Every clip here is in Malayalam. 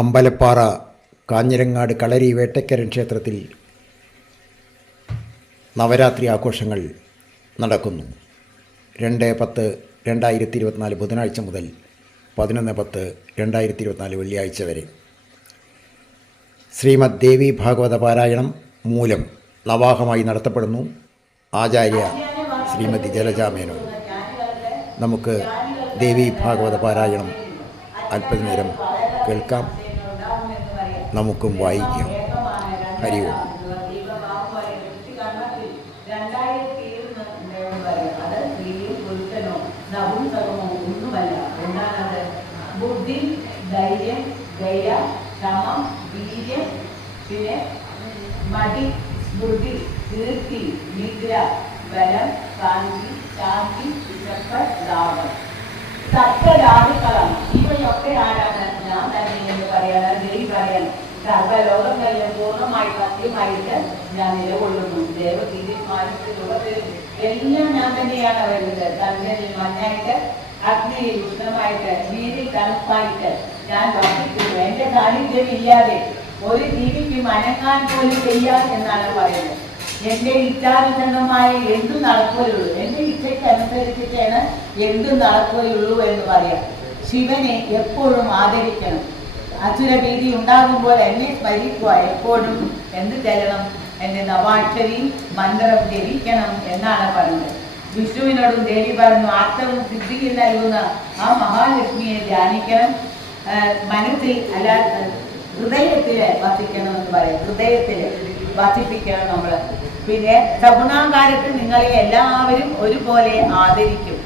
അമ്പലപ്പാറ കാഞ്ഞിരങ്ങാട് കളരി വേട്ടക്കരൻ ക്ഷേത്രത്തിൽ നവരാത്രി ആഘോഷങ്ങൾ നടക്കുന്നു. 2/10/2024 ബുധനാഴ്ച മുതൽ 11/10/2024 വെള്ളിയാഴ്ച വരെ. ശ്രീമദ് ദേവി ഭാഗവത പാരായണം മൂലം നവാഹമായി നടത്തപ്പെടുന്നു. ആചാര്യ ശ്രീമതി ജലജാമേനോൻ. നമുക്ക് ദേവി ഭാഗവത പാരായണം അല്പനേരം കേൾക്കാം, നമുക്കും വായിക്കാം. ഹരി ഓം. ബുദ്ധി, ധൈര്യം, ദയ, ക്ഷമം, വീര്യം, പിന്നെ മടി, സ്മൃതി, കീർത്തി, നിദ്ര, ബലം, കാന്തി, ശാന്തി, ലാഭം. സപ്തധാതുക്കളാണ്. ഇവയൊക്കെ ആരാണ്? ഞാൻ തന്നെ എന്ന് പറയാൻ ദേവി പറയാൻ സർവ്വലോകങ്ങളിലും പൂർണ്ണമായി സത്യമായിട്ട് ഞാൻ നിലകൊള്ളുന്നു. ദേവതീരുമാനത്തിലുള്ളത് എല്ലാം ഞാൻ തന്നെയാണ് വരുന്നത്. തന്നിൽ മഞ്ഞായിട്ട്, അഗ്നിയിൽ ഉഷ്ണമായിട്ട്, നീരിൽ തണുപ്പായിട്ട് ഞാൻ വർദ്ധിക്കുന്നു. എന്റെ സാന്നിധ്യം ഇല്ലാതെ ഒരു ജീവിക്ക് മനങ്ങാൻ പോലും ചെയ്യാം എന്നാണ് പറയുന്നത്. എന്റെ ഇച്ഛാനുസരണമായ എന്തും നടക്കുകയുള്ളൂ. എന്റെ ഇച്ഛയ്ക്ക് അനുസരിച്ചിട്ടാണ് എന്തും നടക്കുകയുള്ളൂ എന്ന് പറയാം. ശിവനെ എപ്പോഴും ആദരിക്കണം. അസുരഭീതി ഉണ്ടാകുമ്പോൾ എന്നെ സ്മരിക്കുക. എപ്പോഴും എന്ത് ചെല്ലണം? എന്റെ നവാക്ഷരി മന്ത്രം ജപിക്കണം എന്നാണ് പറയുന്നത്. വിഷ്ണുവിനോടും ദേവി പറഞ്ഞു, ആർത്തവും സിദ്ധിയിൽ നൽകുന്ന ആ മഹാലക്ഷ്മിയെ ധ്യാനിക്കണം. മനസ്സിൽ അല്ല ഹൃദയത്തില് വസിക്കണം എന്ന് പറയും. ഹൃദയത്തില് വസിപ്പിക്കണം നമ്മൾ. പിന്നെ സഗുണാകാരത്തിൽ നിങ്ങളെ എല്ലാവരും ഒരുപോലെ ആദരിക്കും.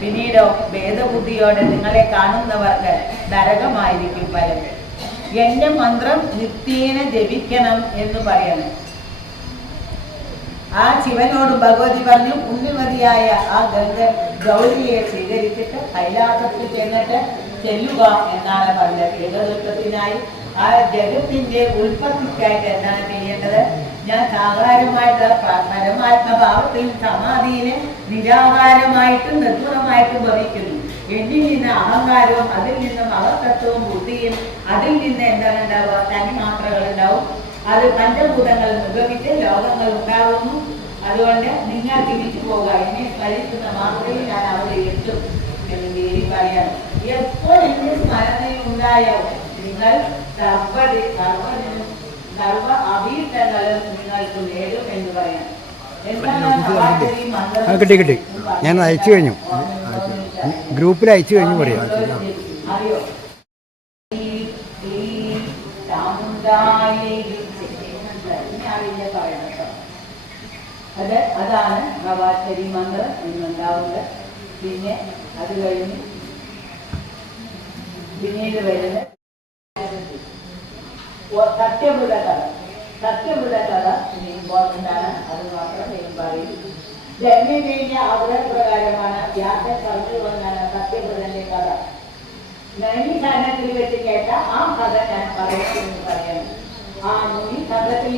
പിന്നീടോ ഭേദബുദ്ധിയോടെ നിങ്ങളെ കാണുന്നവർക്ക് നരകമായിരിക്കും ഫലം. എന്റെ മന്ത്രം നിത്യേന ജപിക്കണം എന്ന് പറയണം. ആ ശിവനോടും ഭഗവതി പറഞ്ഞു, പുണ്യമതിയായ ആ ഗൗരിയെ സ്വീകരിച്ചിട്ട് കൈലാസത്തിൽ ചെന്നിട്ട് ചെല്ലുക എന്നാണ് പറഞ്ഞത്. ജഗദുൽപ്പത്തിനായി ആ ജഗത്തിന്റെ ഉൽപ്പത്തിക്കായിട്ട് എന്താണ് ചെയ്യേണ്ടത്? ഞാൻ സാകാരമായിട്ട് പരമാത്മഭാവത്തിൽ സമാധിയില് നിരാകാരമായിട്ടും നിർഗുണമായിട്ടും ഭവിക്കുന്നു. എന്നിൽ നിന്ന് അഹങ്കാരവും അതിൽ നിന്ന് മഹത്തത്വവും ബുദ്ധിയും അതിൽ നിന്ന് എന്താണ് ഉണ്ടാവുക? തനിമാത്രകൾ ഉണ്ടാവും. അത് പഞ്ചഭൂതങ്ങൾ നിർഗമിച്ച് ലോകങ്ങൾ ഉണ്ടാകുന്നു. അതുകൊണ്ട് നിങ്ങൾ തിരിച്ചു പോകുക. എന്നെ സ്മരിക്കുന്ന മാത്രമേ ഞാൻ അവിടെ എത്തും എന്ന് ദേവി പറയാം. എപ്പോൾ എന്റെ സ്മരണയിൽ ഉണ്ടായോ നിങ്ങൾ സർവ അഭീഷ്ടങ്ങളും നിങ്ങൾക്ക് നേടും എന്ന് പറയാം. കിട്ടി ഞാൻ അയച്ചു കഴിഞ്ഞു, ഗ്രൂപ്പിൽ അയച്ചു കഴിഞ്ഞു പറയാം. അറിയോ? അതാണ് നവാക്ഷരി മന്ത്രം എന്നുണ്ടാവുന്നത്. പിന്നെ അത് കഴിഞ്ഞ് പിന്നീട് വരുന്നത് സത്യമുള്ള കഥ. സത്യമുള്ള കഥ ഇമ്പോർട്ടൻ്റ് ആണ്. അത് മാത്രം ഞാൻ പറയും. ജന്മന്റെ ആഗ്രഹപ്രകാരമാണ് വ്യാസൻ പറഞ്ഞു വന്നാണ് സത്യവ്രതന്റെ കഥ. നൈമിഷാനത്തിൽ വെച്ച് കേട്ട ആ കഥ ഞാൻ പറയുമെന്ന് പറയണം. ആ മുനി സംഘത്തിൽ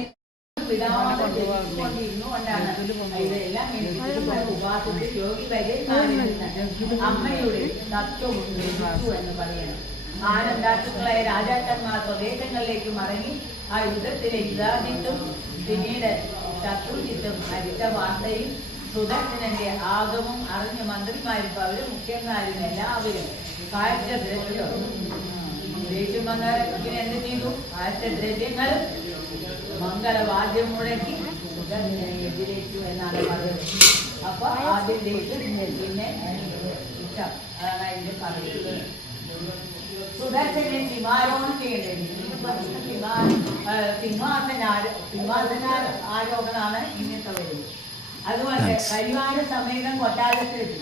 അമ്മയുടെ തത്വം എന്ന് പറയണം. ആനന്ദാത്തുക്കളായ രാജാക്കന്മാർ സ്വദേശങ്ങളിലേക്ക് മടങ്ങി ആ യുദ്ധത്തിലെ യുദ്ധാജിത്തും പിന്നീട് ശത്രുജിത്തും മരിച്ച വാർത്തയും സുദർശനന്റെ ആഗമം അറിഞ്ഞ മന്ത്രിമാരും അവരും മുഖ്യന്മാരും എല്ലാവരും കാഴ്ചദ്രവ്യം ദേഷ്യം വന്നവരൊക്കെ എന്ത് ചെയ്തു? കാഴ്ചദ്രവ്യങ്ങളും മംഗളവാദ്യം മുഴക്കി സുദർശനെ എതിരേറ്റു എന്നാണ് പറയുന്നത്. അപ്പൊ ആദ്യം ദേഷ്യം, പിന്നെ ഇഷ്ടം. അതാണ് അതിന്റെ പറയുന്നത്. സുദർശനെ സിംഹാരോഹണം ചെയ്യേണ്ടത്. സിംഹാസനാരോഹണമാണ് ഇന്നത്തെ വരുന്നത്. അതുകൊണ്ട് പരിവാര സമേതം കൊട്ടാരത്തിലെത്തി.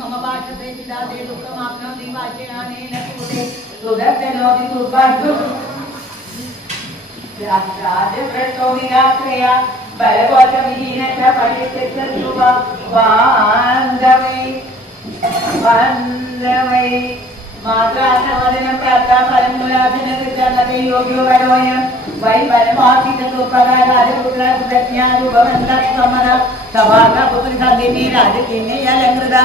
മമഭാഷത്തെ പിതാതെ ദുഃഖമാക്കണം നീ വാച്യനാനേന കൂടെ സുദർശനോതി ദുർഭാഗ്യം രാജപ്രത്തോമിരാത്രയ ബലബോധവിഹീനത പരിത്യക്തരുവ വാന്ദവൈ മാത്രാസവദനം പ്രാപ്ത ഫലം മുലാധന കൃതനതേ യോഗ്യോ വരോയം വൈ വനവാസിതോ പ്രകാരാജപുത്ര പ്രജ്ഞാരൂപമന്ത സമര സഭാപുത്രി സന്ധിനി രാജകിന്യലങ്കൃത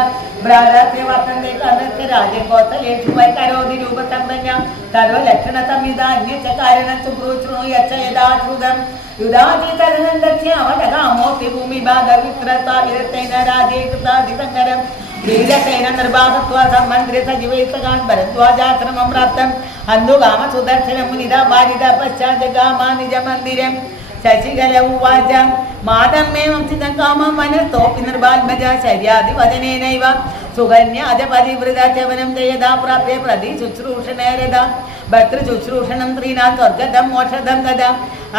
ഭ്രാതസ്യ വർത്തന്റെ കണ്ടസ്യ രാജഗോത്രേഷു വൈ കരോതി രൂപസമ്പന്ന സർവലക്ഷണ സംഹിത അന്യച്ച കാരണം സുബ്രൂചൃണു യച്ച യഥാശ്രുതം യുധാതി തദനന്ദസ്യ അവതകാമോസ്തി ഭൂമിഭാഗവിത്രത്താവിരത്തേന രാജേ കൃതാതിസങ്കരം ധീരസേന നിർബാധത്വ സമ്മന്ത്രി സജീവൈസകാൻ ഭരദ്വാജാശ്രമം പ്രാപ്തം അന്തുകാമ സുദർശനം മുനിത ബാലിത പശ്ചാജഗാമ നിജമന്ദിരം ശശികല ഉവാച മാതമ്മേവം സിതകാമം മനസ്തോപ്പി നിർബാത്മജ ശര്യാദിവദനേനൈവ സുകന്യാജപതിവൃത ചവനം ജയതാ പ്രാപ്യേ പ്രതി ശുശ്രൂഷണേരത ഭർതൃശുശ്രൂഷണം സ്ത്രീണാം സ്വർഗതം മോക്ഷദം തഥാ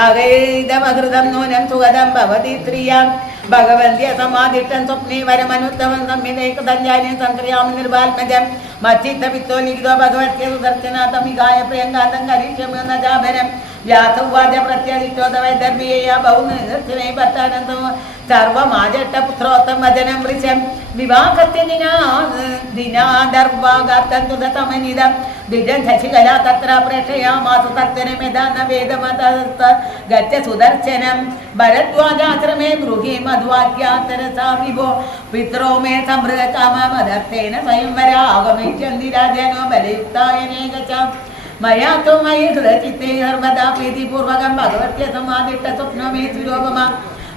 ആഗൈതമഹൃതം നൂനം സുഗതം ഭവതി സ്ത്രീയാം ഭഗവന്ത്യ സമാധിഷ്ടം സ്വപ്നേ വരമനുത്തമം സംഹിതൈകതഞ്ജാനി സംക്രിയാമി നിർബാത്മജം മച്ചിത്ത വിത്തോ ലിഖിതോ ഭഗവത്യ സുദർശനാഥമികായ പ്രിയങ്കാന്തം കരീക്ഷമ്യനജാഭരം വ്യാസവാച പ്രത്യദിഷ്ടോദവൈദർഭീയ ബഹുനിദർശനൈ ഭർത്താനന്ദോ സർവമാജട്ടപുത്രോത്തം വചനം വൃശം വിവാഹത്യ ദിനാദർവാഗാത്തന്തുതമനിതം ദ്വിജം ശശികലാ തത്ര പ്രേക്ഷയാമാസ തർത്തനമെതാ ന വേദമതസ്ത ഗച്ഛ സുദർശനം ഭരദ്വാജാശ്രമേ ഗൃഹീ മധ്വാക്യാതരസാ വിഭോ പിത്രോ മേ സമൃതകാമമദർത്ഥേന സ്വയംവര ആഗമിഷ്യന്തി രാജനോ ബലയുക്തായനേകച മയാ ത്വം മയി ഹൃദചിത്തേ സർവദാ പ്രീതിപൂർവകം ഭഗവത്യ സമാദിഷ്ട സ്വപ്നോ മേ സുരോപമ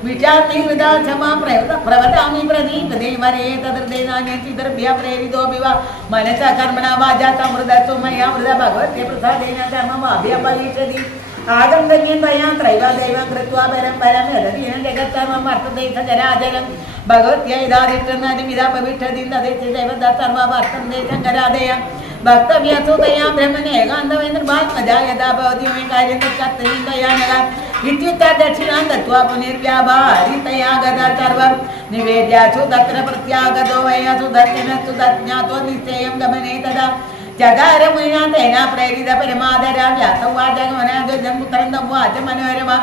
വിചാർത്തി ഹൃദാക്ഷമാ പ്രവതാമി പ്രദീപതേ വരേ തദൃദേനാന്യചിതർഭ്യ പ്രേരിതോഭിവ മനസ കർമ്മണ വാചാ സമൃതത്വം മയാ വൃത ഭഗവത്യ പ്രസാദേന ധർമ്മമാഭ്യപരീക്ഷതി ആദം തന്യം ത്വയാ ത്രൈവ ദൈവം കൃത്വാ പരംപരം യദീനം ജഗത്തർമ്മം വർത്തതേ സജരാചരം ഭഗവത്യ ഇതാദിഷ്ടനാദിമിതാപവിഷ്ടതി തദേശ ദൈവത സർവവർത്തന്തേ ശങ്കരാദയം ഭക്തവ്യസുതയാ ബ്രഹ്മണേകാന്തവേ നിർഭാത്മജാ യഥാ ഭവതി കാര്യം തത്കർത്തരീന്തയാനക ഇത്യുക്ത ദക്ഷിണാം ദത്വാ പുനർവ്യാഭാരിതയാ ഗതാ സർവം നിവേദ്യാസു തത്ര പ്രത്യാഗതോ വയാസു ദർശനസ്തു തജ്ഞാത്വ നിശ്ചയം ഗമനേ തഥാ ചകാരമുനാ തേനാ പ്രേരിത പരമാദരാ വ്യാസവാചകമനാദ്വജം പുത്രന്തം വാച മനോരമ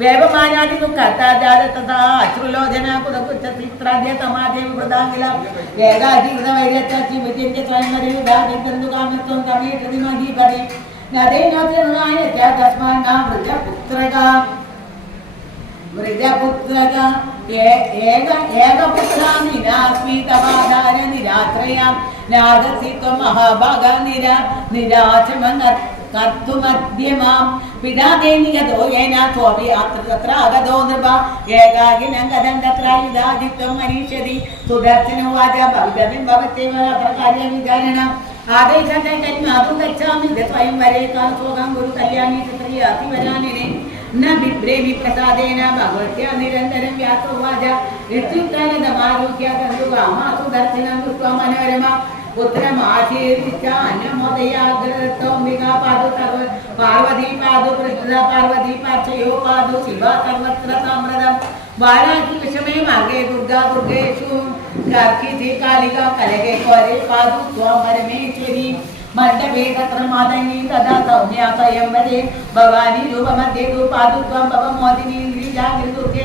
വേവമാനാദി ദുഃഖത്താജാതതഥാ അശ്രുലോചന പുരകുച്ഛിത്രാദ്യ സമാധേവ വൃതാംഗില ഏകാധീകൃത വൈര്യത്തി വിദ്യന്റെ സ്വയംവരയുധാതികാമത്വം തമേഷതി മഹീപതി നദേനായ തസ്മാൻ വൃജപുത്രക വൃജപുത്രക ഏകപുത്രാസ്മി തവാധാര നിരാശ്രയാം നാഗസി ത്വം മഹാഭാഗ നിരാശമ കർത്തുമദ്യമാം പിതാദേനികതോ യേനാ സ്വാമി തത്ര ആഗതോ നൃപ ഏകാകിനം കഥം തത്ര യുധാദിത്വം മനീഷ്യതി സുദർശനോവാച ഭവിതവിൻ ഭവത്യവ പ്രകാര്യ വിചാരണ ആദേശത്തെ കന്മാതും ഗച്ഛാമി സ്വയം വരേകാസോകം ഗുരു കല്യാണി സ്ത്രീയാതി വരാനിനെ ന ബിഭ്രേമി പ്രസാദേന ഭഗവത്യാ നിരന്തരം വ്യാസോവാച ഇത്യുക്തനദമാരോഗ്യ തന്തുകാമാസു ദർശനം ദൃഷ്ട്വാ മനോരമ പുത്രമാശീർത്തിച്ചാന്യമോദയാഗ്രതോംബിക പാദു സർവ പാർവതി പാദു കൃഷ്ണ പാർവതി പാർച്ചയോ പാദു ശിവ സർവത്ര സാമ്രതം വാരാഹി വിഷമേ മാർഗേ ദുർഗാ ദുർഗേഷു കാർക്കിതി കാലിക കലകേ കോരെ പാദു ത്വാം പരമേശ്വരി മണ്ഡപേ തത്ര മാതനി തഥാ സൗമ്യാ സ്വയംവരേ ഭവാനി രൂപമധ്യേ പാദു ത്വാം ഭവമോദിനി ഗ്രീജാഗ്രി ദുർഗേ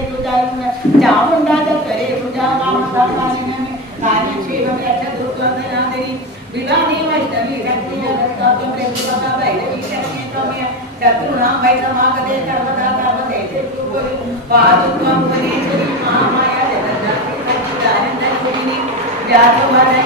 ചാമുണ്ടാ ചക്കരേ സുജാ കാമസാകാലിനമേ കാര്യം രക്ഷദുർഗനാദരി വിവാദി വൈഷ്ണവി ശക്തിയാത്യം പ്രേമ ഭൈരവി ശക്തിയ ശത്രുണാം വൈ സമാഗതേ സർവദാ സർവദേശേ പാദുത്വം പരേശ്വരി മഹാമായ ജഗന്നാഥി സച്ചിദാനന്ദരൂപിണി വ്യാസവദൈ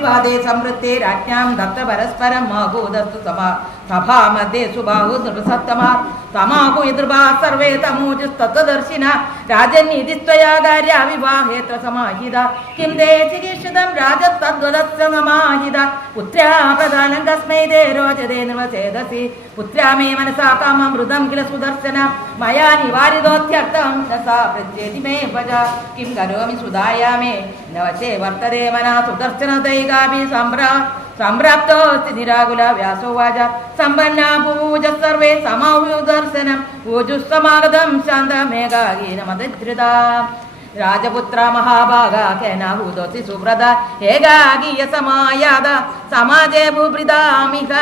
विवादे संवृत्ते राज्ञां दत्त परस्परं माहूदस्तु सभा मध्ये सुबाहु नृपसत्तमा समाहु यदृभा सर्वे तमूजुस्तत्त्वदर्शिना राजन्नीतिस्त्वया कार्या विवाहेत्र समाहिता किं ते चिकीर्षितं राजस्तद्वदस्य समाहिता पुत्र्या प्रदानं कस्मै ते रोचते निर्वचेदसि पुत्र्या मे मनसा काममृतं किल सुदर्शन मया निवारितोऽत्यर्थं न सा प्रत्येति मे भज किं करोमि सुधाया मे न वचे वर्तते मना सुदर्शनदैकापि सम्प्राप्तोऽस्ति निराकुल व्यासो वाच सम्पन्ना पूज सर्वे समाहुदर्शनं ऊजुस्समागतं शान्तमेकागीनमतिधृता राजपुत्र महाभागा केनाहूतोऽसि सुव्रता एकाकीय समायात समाजे भूभृतामिह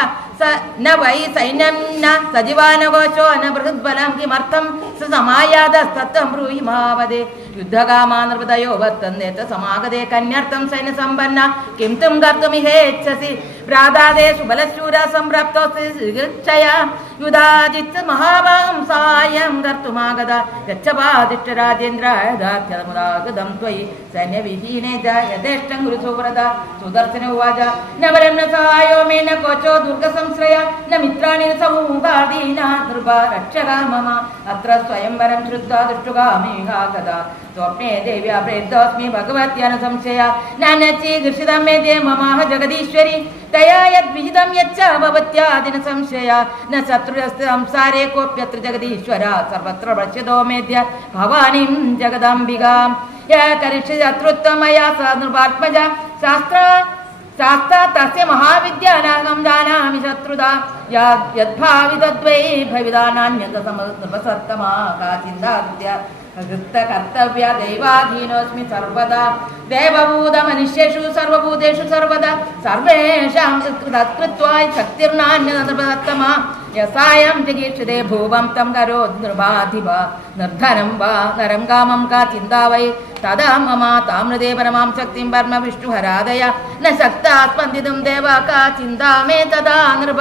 स न वै सैन्यं न सजीवानकोशो न बृहद्बलं किमर्थं स समायातस्तत्त्वं ब्रूहि महावदे युद्धकामा नृपतयो वर्तन्ते समागते कन्यर्थं सैन्यसम्पन्ना किं त्वं कर्तुमिहेच्छसि प्रादादे सुबलशूरा सम्प्राप्तोऽस्ति युधाजित् महाभागं साहाय्यं कर्तुमागता गच्छपादिष्ट राजेन्द्र दात्यमुदागतं त्वयि सैन्यविहीने च यथेष्टं गुरुसुव्रता सुदर्शन उवाच न बलं न सहायो मे न कोचो दुर्गसंश्रय न मित्राणि न समूहादीना नृप रक्षका मम अत्र स्वयंवरं श्रुत्वा दृष्टुकामिहा कदा स्वप्ने देव्या प्रेतोऽस्मि भगवत्या न संशया नान्यचिकीर्षितं मे ते ममाह जगदीश्वरी तया यद्विहितं यच्च भवत्यादिन संशया न शत्रुरस्ति संसारे कोऽप्यत्र जगदीश्वर सर्वत्र पश्यतो मेद्य भवानीं जगदाम्बिकां य करिष्यति शत्रुत्वं मया स नृपात्मजा शास्त्रा तस्य महाविद्यानाहं जानामि शत्रुता यद्भावि तद्वै भविदा नान्यतसमसत्तमा का चिन्ता कर्तव्य दैवाधीनोऽस्मि सर्वदा देवभूतमनुष्येषु सर्वभूतेषु सर्वदा सर्वेषां तत्कृत्वा शक्तिर्नान्यतमा यसायं चिकीर्षते भुवं तं करोति नृपाधिपा निर्धनं वा नरं कामं का चिन्ता वै तदा मम ताम्रदे परमां शक्तिं परम विष्णुहरादय न शक्ता स्पन्दितुं देवा का चिन्ता मे तदा नृप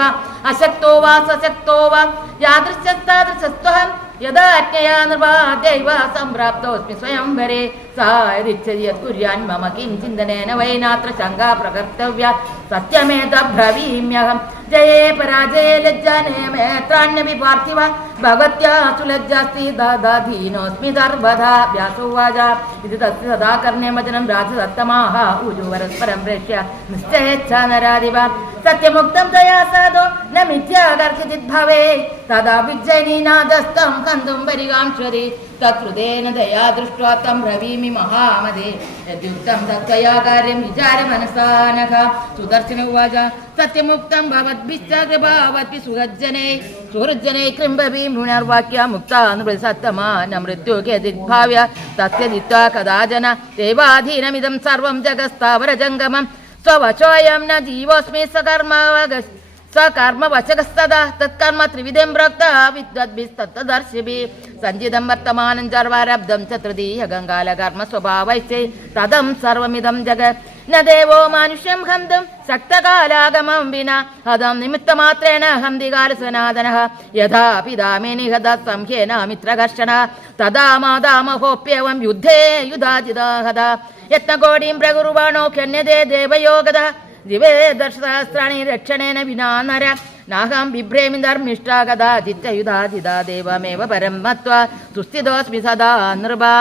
अशक्तो वा सशक्तो वा यादृशस्तादृशस्त्वहं यदा अज्ञया नृपा दैव सम्प्राप्तोऽस्मि स्वयंवरे सा यदिच्छति यत्कुर्यान् मम किं चिन्तनेन वै नात्र शङ्का प्रकर्तव्या सत्यमेतब्रवीम्यहं जये पराजये लज्जानेमेत्राण्यपि पार्थिव भगवत्या सुलज्जास्ति दधाधीनोऽस्मि सर्वदा व्यासोवाच इति तस्य सदा कर्णे वचनं राजसत्तमाः ऊजुवरस्परं प्रेक्ष्य निश्चयेच्छा नरादिव सत्यमुक्तं तया साधो न मिथ्याकर्षिचिद्भवे तदा विज्जयिनीनादस्तं हन्तुं परिकांक्षति तत्कृतेन दया दृष्ट्वा तं ब्रवीमि महामदे यद्युक्तं तत्त्वया कार्यं विचार मनसा नघ सुदर्शन उवाच सत्यमुक्तं भवद्भिश्च कृपावत्पि सुहृज्जने कृम्भवी मृणर्वाक्या मुक्ता नृपसत्तमा न मृत्युकेदिद्भाव्य तस्य जित्वा कदाचन देवाधीनमिदं सर्वं जगत्स्थावरजङ्गमं स्ववचोऽयं न जीवोऽस्मि सकर्मवशकस्तदा तत्कर्म त्रिविधं प्रोक्ता विद्वद्भिस्तत्तदर्शिभिः सञ्चितं वर्तमानं चर्वारब्धं च तृतीय गङ्गालकर्म स्वभावैश्चै तदं सर्वमिदं जगत् न देवो मानुष्यं हन्तुं शक्तकालागमं विना हदं निमित्तमात्रेण हन्तिकालसनातनः यथा पितामे निहतः संह्येन मित्रकर्षणः तदा मादामहोऽप्येवं युद्धे युधाजिता हता यत्नकोटिं प्रकुर्वाणो ख्यन्यते देवयोगतः दिवे दशसहस्राणि रक्षणेन विना नर नाहं बिभ्रेमि धर्मिष्ठा कदाचिच्च युधाजिता देवमेव परं मत्वा सुस्थितोऽस्मि सदा नृपा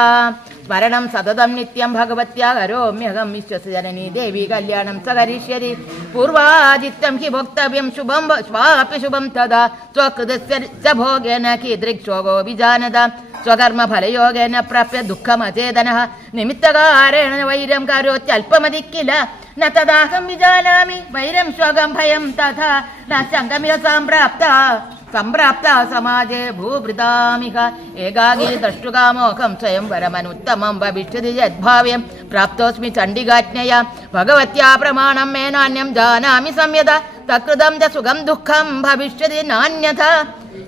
स्मरणं सततं नित्यं भगवत्या करोम्यहं विश्वस्य जननी देवी कल्याणं स करिष्यति पूर्वाजित्यं हि भोक्तव्यं शुभं स्वापि शुभं तदा स्वकृतस्य च भोगेन कीदृक्षोगो विजानता स्वकर्मफलयोगेन प्राप्य दुःखमचेतनः निमित्तकारेण वैरं करोत्यल्पमधि किल न तदाहं विजानामि वैरं स्वगं भयं तथा न शङ्कमिव सम्प्राप्ता समाजे भूभृतामिह एकाकी द्रष्टुकामोहं स्वयंवरमनुत्तमं भविष्यति यद्भाव्यं प्राप्तोऽस्मि चण्डिकाज्ञया भगवत्या प्रमाणं मे नान्यं जानामि संयदा तत्कृतं च सुखं दुःखं भविष्यति नान्यथा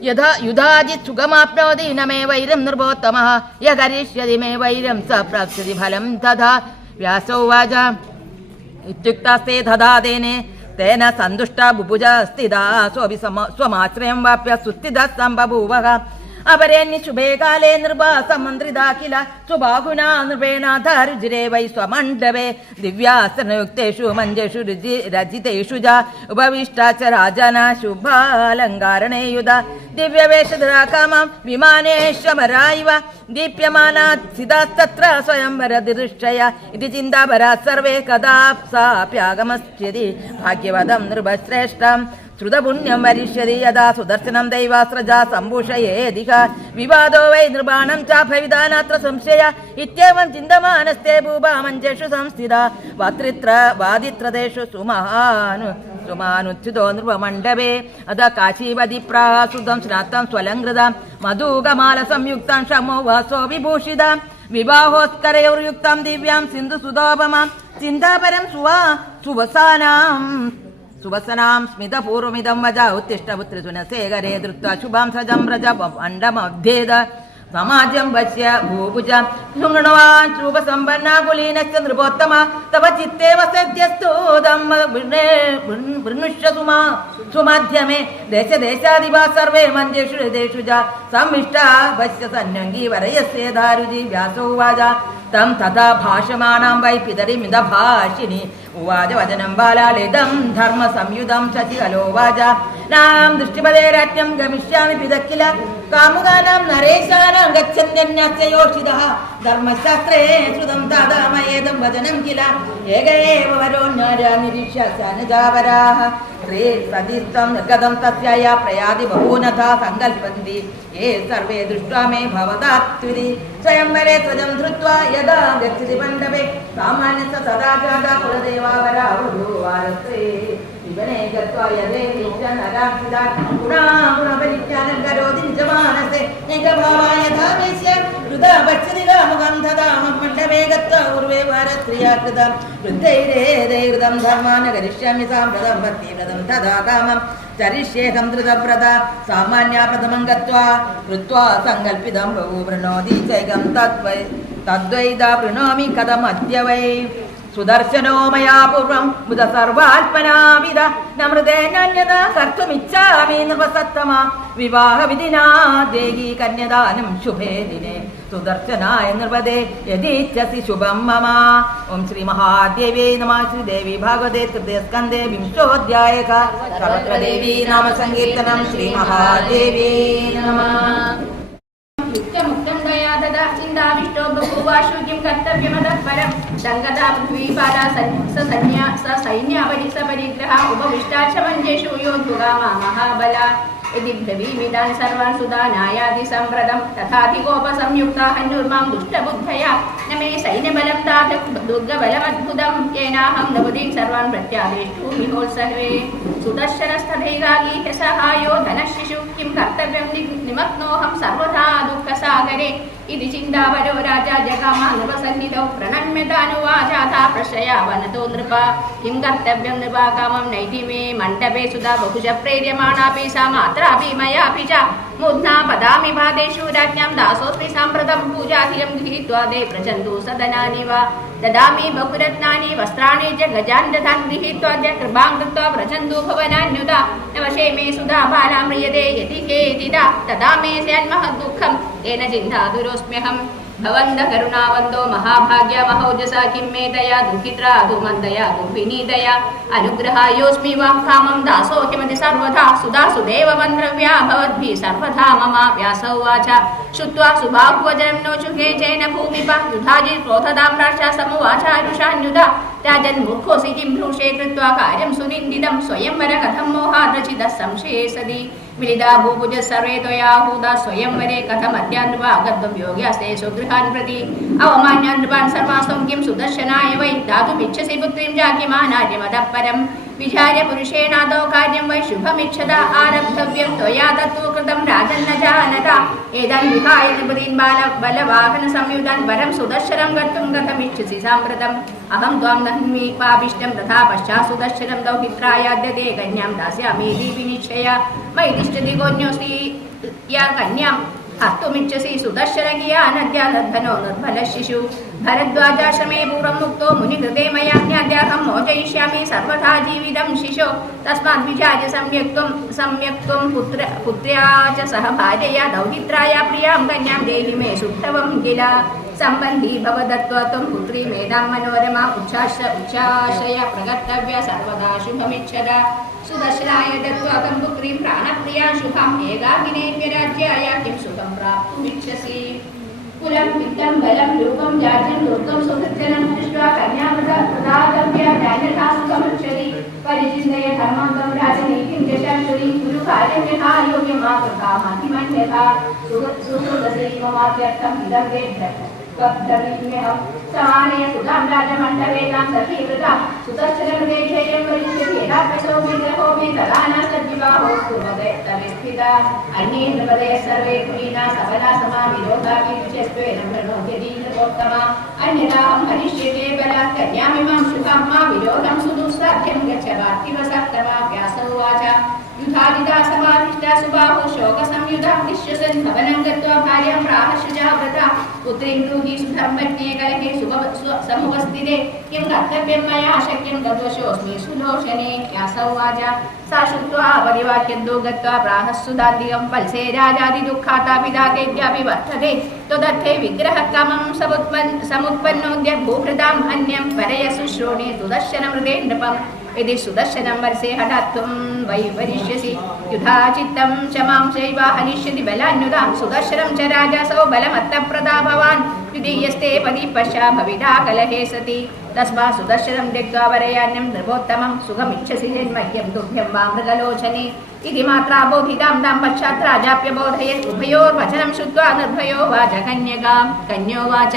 यथा युधाजित् सुखमाप्नोति न मे वैरं नृपोत्तमः य करिष्यति मे वैरं स प्राप्स्यति फलं तथा വ്യാസ ഉവാച ഇത്യുക്തസ്തേ തഥാ തേനെ തേന സന്തുഷ്ട ബുഭുജ സ്ഥിതാ സ്വമാശ്രയം വാപ്യ സുസ്ഥിത സംബഭൂവഃ അപരേണ്യ ശുഭേ കാലേ നൃപാസമന്ത്രിതാ കില സ്വബാഹുനാ നൃപേണാധാരുജിരേ വൈ സ്വമണ്ഡപേ ദിവ്യാസ്ത്രയുക്തേഷു മഞ്ജേഷു രചിതേഷു ച ഉപവിഷ്ടാ ച രാജന ശുഭാലങ്കാരണേയുധ ദിവ്യവേഷധരാ കാമം വിമാനേശ്വമരായിവ ദീപ്യമാനാസ്ഥിതാസ്തത്ര സ്വയംവരതിരുഷ്ടയ ഇതി ചിന്താപരാ സർവേ കഥാപ്സാപ്യാഗമസ്യതി ഭാഗ്യവദം നൃപശ്രേഷ്ഠം ശ്രുതപുണ്യം വരിഷ്യതി യഥാ സുദർശനം ദൈവാസ്രജ സംഭൂഷയേധിക വിവാദോ വൈ നൃപാണം ചാഭവിധാനാത്ര സംശയ ഇത്യവം ചിന്തമാനസ്തേ ഭൂപാമഞ്ജേഷു സംസ്ഥിത വാദിത്രതേഷു സുമാനുച്യുതോ നൃപമണ്ഡപേ അത കാശീവതി പ്രാസുതം സ്നാത്തം സ്വലംകൃതം മധൂകമാല സംയുക്തം ക്ഷമോ വാസോ വിഭൂഷിതാം വിവാഹോസ്കരയോർയുക്തം ദിവ്യാം സിന്ധു സുതോപമാം ചിന്താപരം സുവസനാം സ്മിതപൂർവമിതം വജ ഉത്തിഷ്ടപുത്രിസുനസേകരേ ധൃത്വാ ശുഭാം സജം വ്രജ അണ്ഡമഭ്യേദ സമാജം വശ്യ ഭൂഭുജ ശൃണ്വാൻ ശുഭസമ്പന്നാകുലീനശ്ച നൃപോത്തമ തവ ചിത്തേ വസത്യസ്തു വൃണുഷ്യ സുമാധ്യമേ ദേശദേശാധിപാ സർവേ മഞ്ജേഷു ഹൃദേഷു ച സംവിഷ്ടാ വശ്യ സന്യംഗീ വരയസ്യേധാരുചി വ്യാസോ ഉവാച തം തഥാ ഭാഷമാണം വൈ പിതരിമിത ഭാഷിനി ഉവാച വചനം ബാലാലിതം ധർമ്മ സംയുതം ശശികലോവാച നാം ദൃഷ്ടിപദേ രാജ്ഞം ഗമിഷ്യാമി പിതക്കില കാമുകാനാം നരേശാനാം ഗച്ഛന്യന്യസ്യോഷിതഃ ധർമ്മശാസ്ത്രേ ശ്രുതം താതാമയേദം വചനം കില ഏക ഏവ വരോ ജ്ഞാനാ നിരീക്ഷ്യ സനജാവരാഃ സതിസ്ത്വം നിർഗതം തസ്യായ പ്രയാതി ബഹൂനഥാ സങ്കൽപ്പന്തി യേ സർവേ ദൃഷ്ട്വാ മേ ഭവതാത്വിതി സ്വയംവരേ ത്വജം ധൃത്വാ യദാ ഗച്ഛതി മണ്ഡപേ സാമാന്യസ്യ സദാ ജാതാ കുലദേവാവരാവരുവാരസ്ത്രേ ഇവനെ ഗത്വാ യദേ നിത്യനരാക്ഷിതാ ഗുണാഗുണപരിജ്ഞാനം കരോതി നിജമാനസേ ഏകഭാവായ ധാമേശ്യ ഹൃദാ ഭക്ഷതി കാമുകം തദാഹം മണ്ഡപേ ഗത്വാ ഉർവേ വാരസ്ത്രിയാകൃതം വൃദ്ധൈരേതൈർദം ധർമാന കരിഷ്യാമി സാമ്പ്രതം ഭക്തിവ്രതം തഥാ കാമം ചരിഷ്യേഹം ധൃതവ്രത സാമാന്യ പ്രഥമം ഗത്വാ കൃത്വാ സങ്കൽപ്പിതം ബഹു വൃണോതി ചൈകം തദ്വൈതാ വൃണോമി കഥമദ്യ വൈ സുദർശനോ മയാ പൂർവം ബുധ സർവാത്മനാവിധ നമൃതേനന്യത കർത്തുമിച്ഛാമി നൃപസത്തമ വിവാഹവിധിനാ ദേഹി കന്യദാനം ശുഭേ ദിനേ സുദർശനായ നൃപദേ യദീച്ഛസി ശുഭം മമ. ഓം ശ്രീ മഹാദേവ്യൈ നമഃ. ശ്രീദേവി ഭാഗവതേ തൃതീയ സ്കന്ധേ വിംശോധ്യായഃ. സർവദേവീ നാമ സങ്കീർത്തനം. ശ്രീ മഹാദേവ്യൈ നമഃ. ചിന്താവിഷ്ടോ ബഹുവാശുക്യം കർത്തവ്യമതഃ പരം സംഗതാ പൃഥ്വീപാലാ സൈന്യാവരി സപരിഗ്രഹ ഉപവിഷ്ടാക്ഷമഞ്ജേഷു യോദ്ധുകാമാ മഹാബല യദി ബ്രവീമിതാൻ സർവാൻ സുദാനായാതി സംവ്രതം തഥാധികോപസംയുക്താ ഹന്യുർമാം ദുഷ്ടബുദ്ധയാ നമേ സൈന്യബലം താത ദുർഗബലമദ്ഭുതം യേനാഹം നവദീൻ സർവാൻ പ്രത്യാദേഷ്ടൂമിഹോത്സഹേ സുദർശനസ്ഥൈരാഗീഹ സഹായോ ധനശിശു കിം കർത്തവ്യം നിമഗ്നോഹം സർവഥാ ദുഃഖസാഗരേ ഇതി ചിന്താവരോ രാജാ ജഗാമാ നൃപസന്നിധൗ പ്രണമ്യതാനുവാചാഥാ പ്രശയാ വനതോ നൃപ കിം കർത്തവ്യം നൃപാകാമം നൈതി മേ മണ്ഡപേ സുധാ ബഹുജ പ്രേര്യമാണാപി സാ മാത്രാപി മയാപി ച മുഗ്നാ പദാമി ഭാദേഷു രാജ്ഞാം ദാസോസ്മി സാമ്പ്രതം പൂജാധികം ഗൃഹീത്വാ ദേ പ്രചന്തു സദനാനി വാ ദദാമി ബഹുരത്നാനി വസ്ത്രാണി ച ഗജാൻ ദധാൻ ഗൃഹീത്വാ ച കൃപാം കൃത്വാ പ്രചന്തു ഭവനാന്യുത നവശേ മേ സുധാ ബാലാ മ്രിയതേ യതി ഹേതിദാ തദാ മേ സ്യാന്മഹദ് ദുഃഖം येन चिन्तादुरोऽस्म्यहं भवन्त करुणावन्तो महाभाग्या महौजसा किं मे दया दुःखित्रा दुमन्दया दुःखिनीदया अनुग्रहायोऽस्मि वां कामं दासोऽह्यमति सर्वथा सुधा सुदेव मन्त्रव्या भवद्भिः सर्वथा मम. व्यास उवाच श्रुत्वा सुबाहुवचनं नोचुहे जैन भूमिपा युधाजि क्रोधदां राक्षा समुवाचारुषान्युधा राजन्मूर्खोऽसि किं भ्रूषे कृत्वा कार्यं सुनिन्दितं स्वयंवर कथं मोहाद्रचितः संशये सदि मिलिता भूभुज सर्वे त्वयाहूता स्वयंवरे कथमद्यान्वागर्तुं योग्यास्ते स्वगृहान् प्रति अवमान्यान्वान् सर्वास्त्वं किं सुदर्शनाय वै दातुमिच्छसि पुत्रीं जाकिमानार्यमतः परं विचार्य पुरुषेणादौ कार्यं वै शुभमिच्छदा आरब्धव्यं त्वया तत्तु कृतं राजन्न जानता एतान् विहाय नृपदीन् बलवाहनसंयुतान् वरं सुदर्शनं कर्तुं कथमिच्छसि साम्प्रतम् अहं त्वां नह्मि पापिष्टं तथा पश्चात् सुदर्शनं तौ हित्रायाद्यते कन्यां दास्यामीति विनिश्चय मयि तिष्ठति गोन्योऽस्ति या कन्यां हस्तुमिच्छसि सुदर्शनज्ञानज्ञानधनो निर्बलशिशु भरद्वाजाश्रमे पूर्वं मुक्तो मुनिकृते मया ज्ञात्याहं मोचयिष्यामि सर्वथा जीवितं शिशो तस्मात् विजाज सम्यक् त्वं पुत्र्या च सह भार्यया दौहित्राया प्रियां कन्यां देहि मे सुप्तवं किल सम्बन्धी भव दत्त्वा त्वं पुत्री मेधां मनोरमा उच्छाश्रय प्रकर्तव्य सर्वदा शुभमिच्छदा सुदर्शनाय दत्त्वा तं पुत्रीं प्राणप्रिया शुभाम् एकाकिनेऽप्य राज्याय किं सुखं प्राप्तुमिच्छसि कुलं वित्तं बलं रूपं जाज्यं लोकं सुकृत्यनं दृष्ट्वा कन्याप्रदातव्या जायथा सुखमुच्यते परिचिन्तय धर्मं तं राजनीतिं च शाश्वतीं कुरु कार्यं यथा योग्यमातृकामातिमन्यथा सुहृदसे ममाप्यर्थम् इदं वेद्यः त्वद्धर्म्यहं समानय सुधां राजमण्डलेनां सखीवृता सुदर्शनप्रदेशेयं वरिष्यति यदा प्रसो विग्रहोऽपि तदा न सद्विवाहोऽस्तु तवे स्थिता अन्ये नृपदयः सर्वे कुलीना सबला समाविरोधापि विचस्त्वेन प्रणोद्यति नृपोत्तमा अन्यदाहं हरिष्यते बलात् कन्यामिमां शुभां मा विरोधं सुदुस्साध्यं गच्छ वार्तिवसप्तमा व्यास उवाच युधादिता समाधिष्ठा सुबाहो शोकसंयुधा निश्वसन् भवनं गत्वा भार्यां प्राहशुजा व्रता पुत्रीं ब्रूहि सुधर्मज्ञे कलहे समुपस्थिते किं कर्तव्यं मया शक्यं गतवशोऽस्मि सुलोचने व्यास उवाच सा श्रुत्वा परिवाक्यन्तो गत्वा प्राहस्सुदादिकं वल्से राजादिदुःखाता पिता तेभ्यापि वर्तते त्वदर्थे विग्रहकामं समुत्पन्नोद्य भूभृताम् अन्यं परयशुश्रोणे सुदर्शनमृते नृपम् यदि सुदर्शनं वर्षे हठात्त्वं वै वरिष्यसि युधा चित्तं च मां चैव हनिष्यति बलान्युतां सुदर्शनं च राजसौ बलमत्तप्रतापवान् युधियस्ते पदि पश्चा भविता कलहे सति तस्मात् सुदर्शनं त्यक्त्वा वरयान्यं नृपोत्तमं सुखमिच्छसि चेन्मह्यं तुभ्यं वा मृगलोचने इति मात्रा बोधितां तां पश्चात् राजाप्यबोधयत् उभयोर्वचनं श्रुत्वा निर्भयो वाच कन्योवाच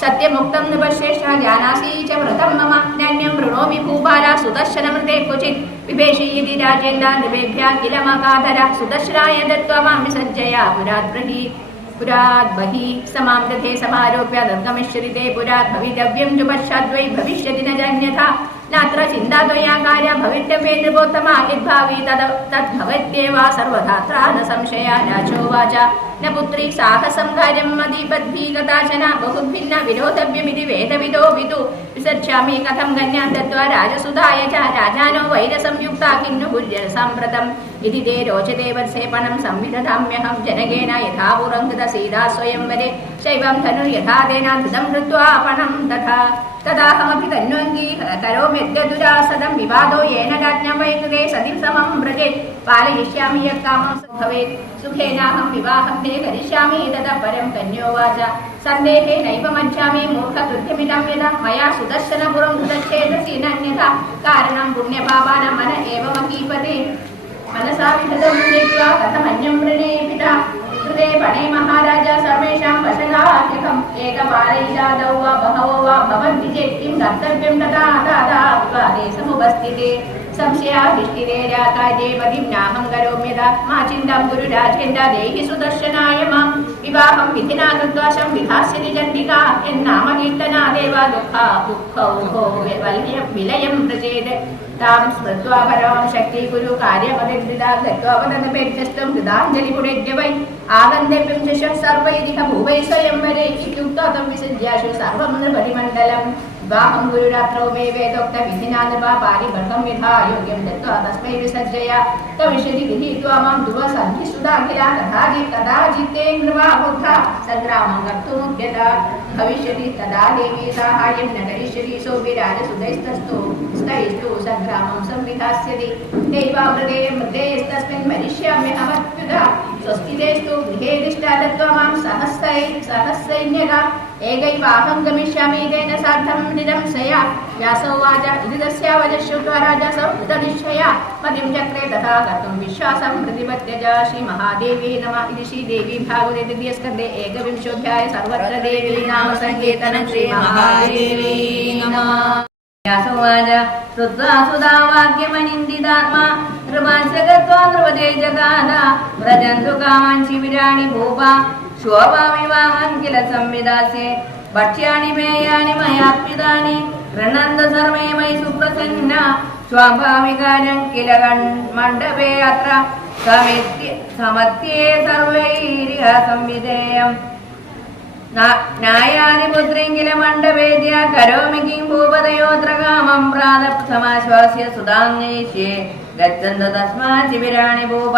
सत्यमुक्तं नृपश्रेष्ठा जानासि च व्रतं मम नान्यं वृणोमि भूपाला सुदर्शनमृते क्वचित् विभेषि यदि राजेन्द्रा नृपेभ्यः किल मकाधर सुदर्शनाय दत्त्वा मां विसज्जया पुरात् बहिः समां दधे समारोप्य निर्गमिष्यति ते पुरात् भवितव्यं च पश्चाद्वै भविष्यति न जान्यथा नात्र चिन्ता त्वया कार्या भवितव्ये नृपोत्तमा यद्भावि तद्भवत्येव सर्वधात्रा न संशया राजोवाच न पुत्री साहसं कार्यं मदीपद्भिः कदाचन बहुभिन्न विरोधव्यमिति वेदविदो विदु विसर्ज्यामि कथं कन्यां दत्त्वा राजसुधाय च राजानो वैरसंयुक्ता किन्नु गुर्जरसाम्प्रतम् इति ते रोचते वर्षेपणं संविदधाम्यहं जनकेन यथा पूर्वं कृत सीता स्वयंवरे शैवं धनुर्यथा तेन धृतं कृत्वा पणं तदाहमपि तन्वङ्गी करोम्यद्यदुरासदं विवादो येन राज्ञं वै कृते सतिं समं व्रजे पालयिष्यामि यः कामं भवेत् सुखेनाहं विवाहं ते करिष्यामि ततः परं कन्योवाच सन्देहे नैव मज्जामि मूर्खकृत्यमिदं यदा मया सुदर्शनपुरं कृतच्छेदसि नान्यथा कारणं पुण्यपापानां मन एव महीपते मनसा विधतं त्यक्त्वा कथमन्यं वृणे पिता कृते पणे महाराजा सर्वेषां वशनात्यकम् एकपालैजादौ वा बहवो वा भवन्ति चेत् किं कर्तव्यं तदा समुपस्थिते संशयाधिष्ठिते कार्ये पदिं नाहं करोम्यदा मा चिन्तां कुरु राजेन्द्र देहि सुदर्शनाय मां विवाहं विधिना कृत्वा शं विधास्यति चण्डिका यन्नाम कीर्तनादेव दुःखौ विलयं व्रजेत् तां स्मृत्वा परमं शक्ति कुरु कार्यपरिवृता गत्वा वदनपेभ्यस्तं कृताञ्जलिपुरेद्य वै आगन्तव्यं च सर्वैरिह भुवै स्वयंवरे इत्युक्त्वा तं विसृज्याशु सर्वं नृपतिमण्डलम् विवाहं गुरुरात्रौ मे वेदोक्तविधिना नृपा पारिभर्गं यथा योग्यं दत्त्वा तस्मै विसर्जया तविष्यति विहित्वा मां दुवसन्धिसुधा किल कदाचित्ते नृपा बुद्धा सङ्ग्रामं कर्तुमुद्यता भविष्यति तदा देवी साहाय्यं न करिष्यति सोऽपि राजसुतैस्तस्तु सङ्ग्रामं संविधास्यति दैवामृते मृतेस्तस्मिन् मरिष्याम्यहमत्युता स्वस्तितेस्तु गृहे तिष्ठा दत्त्वा मां सहस्रैन्यका एकैवाहं गमिष्यामि तेन सार्धं निरंसया व्यास उवाच इति तस्यावचः श्रुत्वा राजा कृतनिश्चया मतिं चक्रे तथा कर्तुं विश्वासं प्रतिपत्यज श्रीमहादेवी नमः इति श्रीदेवी भागवते तृतीयस्कन्धे एकविंशोऽध्याये सर्वत्र देवी नाम सङ्कीर्तनं श्रीमहादेवी नमः व्यास उवाच श्रुत्वा सुधा वाक्यमनिन्दितात्मा नृपाश्च गत्वा नृपते जगाद व्रजन्तु कामान् शिबिराणि भूपा शोभाविवाहं किल संविदासे भक्ष्याणि पेयानि मयार्पितानि गृह्णन्तु सर्वे मयि सुप्रसन्ना स्वाभाविकार्यं किल मण्डपे अत्र സമത്ये സർവൈരിഹ സംവിധേയം ന്യായാധിപുത്രെങ്കിലും മണ്ഡപേദ്യ കരോമി കിം ഭൂപതയോത്ര കാമം പ്രാതഃ സമാശ്വാസ്യ സുതാംഗേഷ്യേ ഗച്ഛന്തു തസ്മാത് ശിബിരാണി ഭൂപ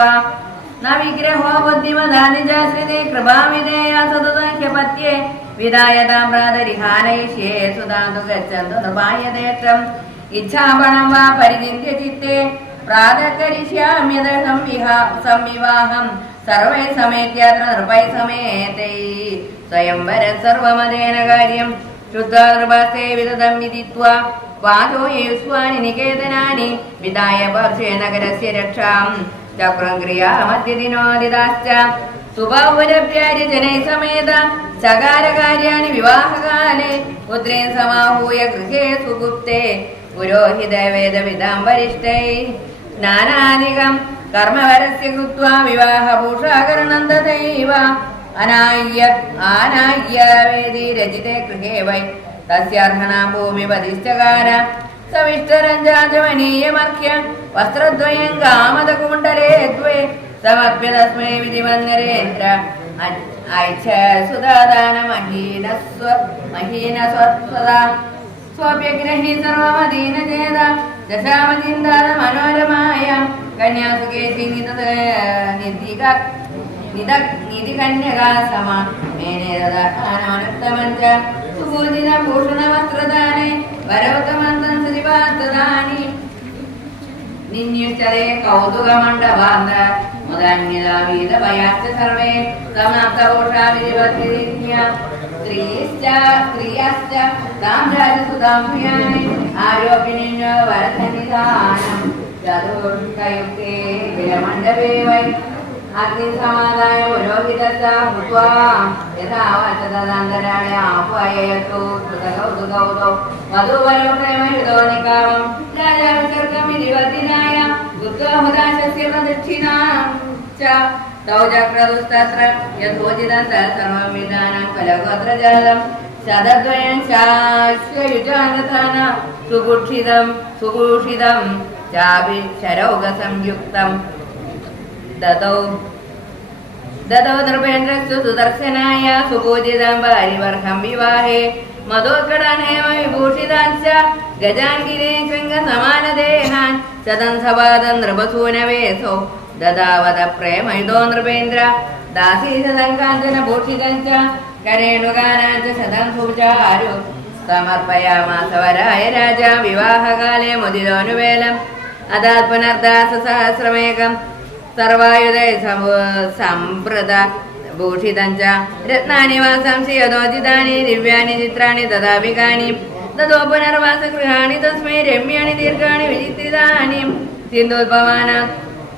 ന വിഗ്രഹോ ബുദ്ധിമതാനിജാശ്രിതേ കൃപാവിധേയ സതതഹ്യപത്യേ വിദായതാം പ്രാതരിഹാനയിഷ്യേ സുതാന്തു ഗച്ഛന്തു നൃപായതേഷം ഇച്ഛാപണം വാ പരിചിന്യ ചിത്തേ പ്രാതകരിഷ്യാമ്യത സംവിവാഹം സർവൈ സമേത്യത്ര നൃപൈ സമേതൈ സ്വയംവര സർവമതേന കാര്യം ശുദ്ധാ നൃപാസ്തേ വിദതം വിദിത്വാ വാചോ യേസ്വാനി നികേതനാനി വിദായ പാർശ്വേ നഗരസ്യ രക്ഷാം ചക്രം ക്രിയാ മധ്യദിനോദിതാശ്ച സുബാഹുരഭ്യാര്യ ജനൈ സമേത ചകാരകാര്യാണി വിവാഹകാലേ പുത്രേൻ സമാഹൂയ ഗൃഹേ സുഗുപ്തേ പുരോഹിത വേദവിദാം വരിഷ്ഠൈ സ്നാനാധികം കർമ്മവരസ്യ കൃത്വാ വിവാഹഭൂഷാകരണം തഥൈവ ആനായ്യ വേദി രചിതേ ഗൃഹേ വൈ തസ്യാർഹണാം ഭൂമിപതിശ്ചകാര സവിഷ്ടരഞ്ജാജമനീയമർഘ്യ വസ്ത്രദ്വയം കാമതകുണ്ടലേ ദ്വേ സമർപ്യ തസ്മൈ വിധിമന്ദിരേന്ദ്ര ഐച്ഛ സുദാദാന മഹീനസ്വസ്വദാ സ്വപ്യഗ്രഹീ സർവമദീനചേത ദശാമചിന്താന മനോരമായ കന്യാസുകേശി നിധികന്യകാ സമ മേനേതദാനമനുക്തമഞ്ച സുപൂജിത ഭൂഷണവസ്ത്രദാനേ വരോത്തമന്തം ശ്രീവാർത്തദാനി നിന്യുച്ചതേ കൗതുകമണ്ഡപാന്ത മുദന്യതാവീതഭയാശ്ച സർവേ സമാപ്തഘോഷാവിധിപത്തിരിജ്ഞ സ്ത്രീയശ്ച താം രാജസുതാംഭയാനി ആരോപിണിന്യോ വരസന്നിധാനം ചതുർക്കയുക്തേ വിലമണ്ഡപേ വൈ അഗ്നിസമാദായ പുരോഹിതസ്യ ഭൂത്വാ യഥാ വാചതദാന്തരാണി ആഹ്വായയതു കൃതകൗതുകൗതോ വധൂവരപ്രേമയുതോ നികാമം രാജാവിസർഗമിതിവർത്തിനായ ഉദ്വാഹുദാശസ്യ പ്രദക്ഷിണാം ച തൗ ചക്രതുസ്തത്ര യഥോചിതം സർവം വിധാനം കലഗോത്രജാതം ശതദ്വയം ശാശ്വയുജാനതാന സുഭൂഷിതം ചാപി ശരൗകസംയുക്തം ദദൗ നൃപേന്ദ്രസ്തു സുദർശനായ സുപൂജിതം ഭാരിവർഹം വിവാഹേ മധോത്കടനേമ വിഭൂഷിതാശ്ച ഗജാൻ ഗിരേ ശൃംഗസമാനദേഹാൻ ശതംസപാദം നൃപസൂനവേസോ ദദാവത പ്രേമയുധോ നൃപേന്ദ്ര ദാസീശതങ്കാഞ്ചന ഭൂഷിതം ച കരേണുകാനാഞ്ച ശതം സുചാരു സമർപ്പയാമാസവരായ രാജ വിവാഹകാലേ മുദിതോനുവേലം അതാത് പുനർദാസസഹസ്രമേകം സർവായുധൈ സംപ്രത ഭൂഷിതം ച രത്നാനി വാ സംശയോജിതാനി ദിവ്യാനി ചിത്രാണി തഥാപികാനി തതോ പുനർവാസഗൃഹാണി തസ്മൈ രമ്യാണി ദീർഘാണി വിചിത്രിതാനി സിന്ധുദ്ഭവാനാം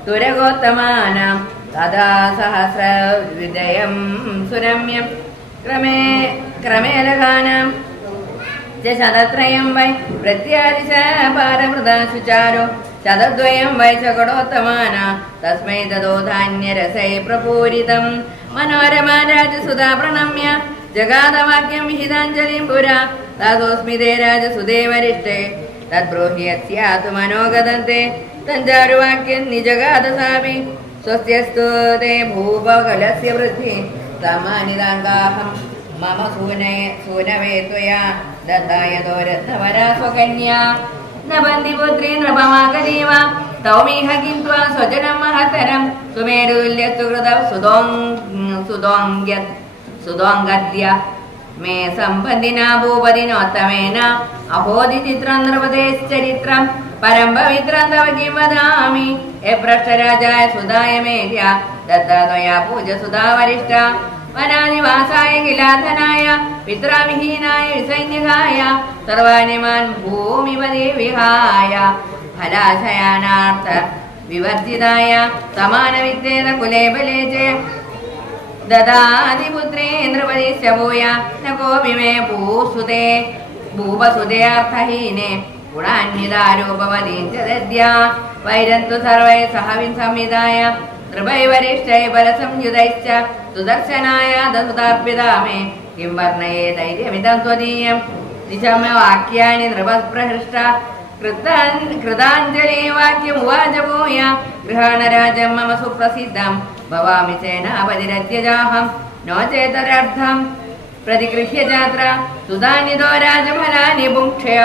തുരഗോത്തമാനാം തഥാ സഹസ്രവിദയം സുരമ്യം ക്രമേലകാനാം ശതത്രയം വൈ പ്രത്യാദിശ പാരമൃതാ ശുചാരോ ശതദ്വയം വൈ ചകടോത്തമാന തസ്മൈ തദോ ധാന്യരസൈ പ്രപൂരിതം മനോരമാ രാജസുധാ പ്രണമ്യ ജഗാദവാക്യം വിഹിതാഞ്ജലിം പുരാ താസോസ്മിതേ രാജസുതേ വരിഷ്ഠേ തദ്ബ്രൂഹ്യസ്യാതു മനോഗതന്തെ തഞ്ചാരുവാക്യം നിജഗാദസാപി സ്വസ്യസ്തു തേ ഭൂപകലസ്യ വൃദ്ധി സമാനിതാംഗാഹം മമ സൂനവേ ത്വയാ ദത്തായതോ രത്നവരാ സ്വകന്യാ ന ബന്ധിപുത്രീ നൃപമാകനീവ തൗമീഹ കിന്ത്വാ സ്വജനം മഹത്തരം സുമേരുതുല്യസ്തു കൃതം സുതോംഗദ്യ മേ സംബന്ധിനാ ഭൂപതിനോത്തമേന അഹോതി ചിത്രം നൃപതേശ്ചരിത്രം പരം പവിത്രം തവ കിം വദാമി എപ്രഷ്ടരാജായ സുതായ മേധ്യ ദത്താ ത്വയാ പൂജ സുധാ വരിഷ്ഠ വനാനിവാസായ കിലാധനായ പിത്രാവിഹീനായ വിസൈന്യകായ സർവാനിമാൻ ഭൂമിപതി വിഹായ ഫലാശയാനാർത്ഥ വിവർജിതായ സമാനവിദ്യേന കുലേ ബലേ ച ദദാതിപുത്രേ നൃപതിശ്ച ഭൂയ ന കോപി മേ ഭൂപസുതേർത്ഥഹീനെ ഗുണാന്വിതാരൂപവതീം ച ദദ്യാ വൈരന്തു സർവൈ സഹവിൻ സംവിധായ നൃപൈ വരിഷ്ഠൈ ബലസംയുതൈശ്ച സുദർശനായ ദസുതാർപ്പിതാമേ കിം വർണ്ണയേ ധൈര്യമിതം ത്വദീയം നിശമ്യവാക്യാനി നൃപസ്പൃഹൃഷ്ട कृताञ्जले वाक्यमुवाच भूय गृहाणराजं मम सुप्रसिद्धं भवामि सेनापतिरत्यजाहं नो चेतदर्थं प्रतिगृह्य जात्रा सुधानिधो राजफलानि भुङ्क्षय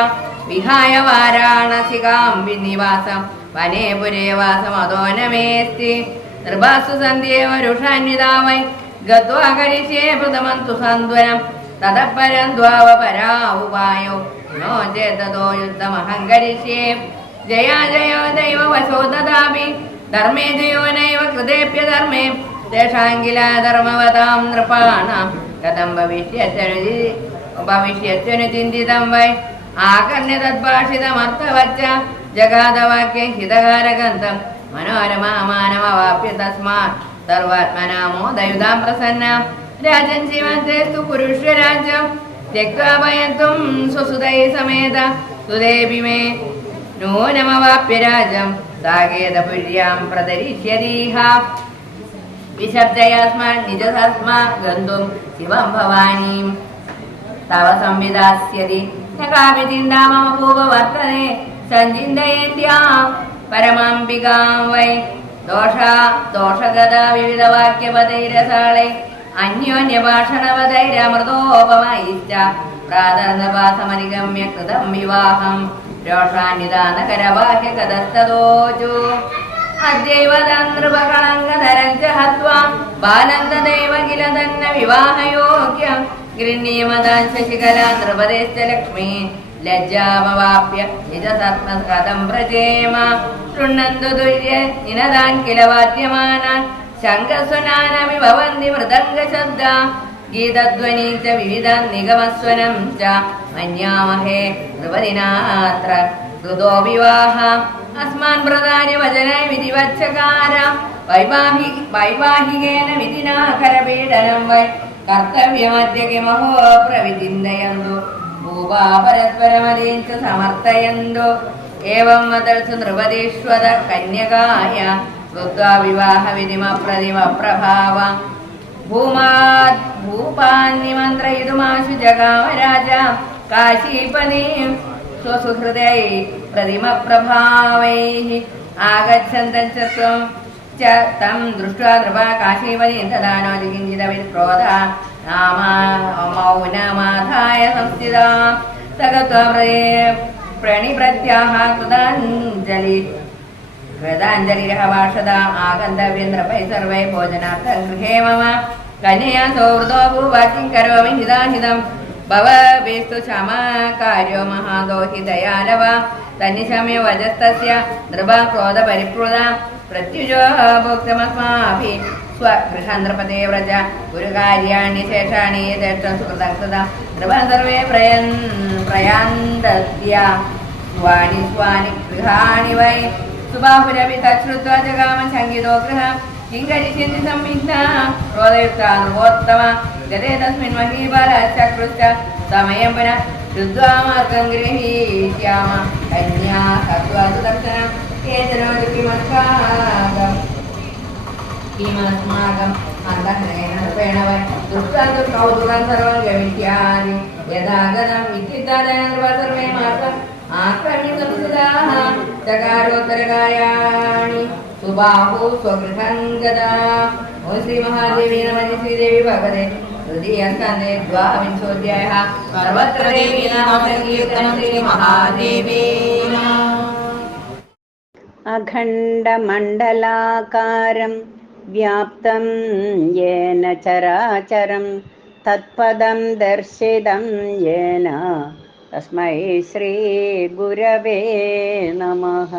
विहाय वाराणसिकां विनिवासं वने पुरे वासमदो न मेऽस्ति नृपासु सन्ध्येव रुषान्विता वै गत्वा करिष्ये प्रथमं तु सन्द्वरं ततः परं द्वावपरा उपायो नो चेततो युद्धमहं करिष्ये जया जयो दैव वशो तथापि धर्मे जयो नैव कृतेऽप्यधर्मे तेषां किल धर्मवतां नृपाणां कथं भविष्यत्यनुचिन्तितं वै आकर्ण्य तद्भाषितमर्थवच्च जगादवाक्ये हितकारकन्तं मनोरमा मानमवाप्य तस्मात् सर्वात्मना मोदयुधां प्रसन्ना राजन् शिवन्तेस्तु कुरुष्व राज्यं त्यक्त्वा भयन्तुं स्वसुतैः समेत सुदेऽपि मे नूनमवाप्य राजं साकेतपुर्यां प्रदरिष्यतीह विशब्दयास्मान् निजसस्मात् गन्तुं शिवं भवानीं तव संविधास्यति न कापि चिन्ता मम पूर्ववर्तने सञ्चिन्तयन्त्यां परमाम्बिकां वै दोषगदा विविधवाक्यपदैरसालै अन्योन्यभाषणपदैरमृतोपमैश्च प्रातर्नपासमधिगम्य कृतं विवाहं रोषान्वितानकरबाह्यकदस्तदोचु अद्यैव तन्नृपकळङ्गधरं च हत्वा बालं तदैव किल तन्न विवाहयोग्यं गृह्णीमतां शशिकला नृपतेश्च लक्ष्मी लज्जामवाप्य निजसत्मकथं व्रजेम शृण्वन्तु तुर्य निनदान् किल वाद्यमानान् शङ्खस्वनानपि भवन्ति मृदङ्गशब्दा गीतध्वनि च विविधान् निगमस्वनं च मन्यामहे नृपदिनात्र कृतो विवाह अस्मान् प्रदाय वचनै विधिवच्चकार वैवाहिकेन विधिना करपीडनं वै कर्तव्यमद्य किमहो प्रविचिन्तयन्तु भूपा परस्परमदीं च समर्थयन्तु एवं वदल्सु नृपतीश्वर कन्यकाय कृत्वा विवाहविधिमप्रतिमप्रभाव भूपान् निमन्त्रयितुमाशु जगाम राजा काशीपतिं स्वसुहृदै प्रतिमप्रभावैः आगच्छन्तं च त्वं च तं दृष्ट्वा नृपा काशीपतिं तदा नो किञ्चिदविक्रोधा मौनमाधाय संस्थिता स गत्वा प्रणिप्रत्याह कृताञ्जलिरहभाषदा आगन्तव्यं नृपैः सर्वैः भोजनार्थं गृहे मम कन्यया सौहृदो भूवा किं करोमि हिताहितं भवभीस्तु क्षमाकार्यो महादोहि दयालव तन्निशम्य वचस्तस्य नृपा क्रोधपरिप्लुता प्रत्युजो भोक्तमस्माभिः स्वगृहं नृपते व्रज गुरुकार्याणि शेषाणि यथेष्टं सुकृतं कृतं नृपा सर्वे प्रयान्तस्य स्वानि गृहाणि वै सुबाहुरपि तच्छ्रुत्वा जगाम शङ्कितो गृहं किं करिष्यन्ति संविघ्ना क्रोधयुक्ता नृपोत्तम गते तस्मिन् महीबलश्चक्रुश्च समयं पुनः शुद्ध्वा मार्गं गृहीष्याम कन्या हत्वा सुदर्शनं केचनोऽपि किमस्माकम् अन्तःनयेन नृपेण वै दृष्ट्वा तु कौतुकं सर्वं गमिष्यामि यदा गतम् इत्युक्तादयं नृपा सर्वे मार्गम् आक्रम्य संस्कृताः चकारोत्तरकार्याणि सुबाहु स्वगृहं गता ॐ श्रीमहादेवी नमः श्रीदेवी भगवते तृतीयस्कन्धे द्वाविंशोऽध्यायः सर्वत्र देवी नाम संकीर्तनं श्रीमहादेवी अखण्डमण्डलाकारं व्याप्तं येन चराचरं तत्पदं दर्शितं येन तस्मै श्रीगुरवे नमः।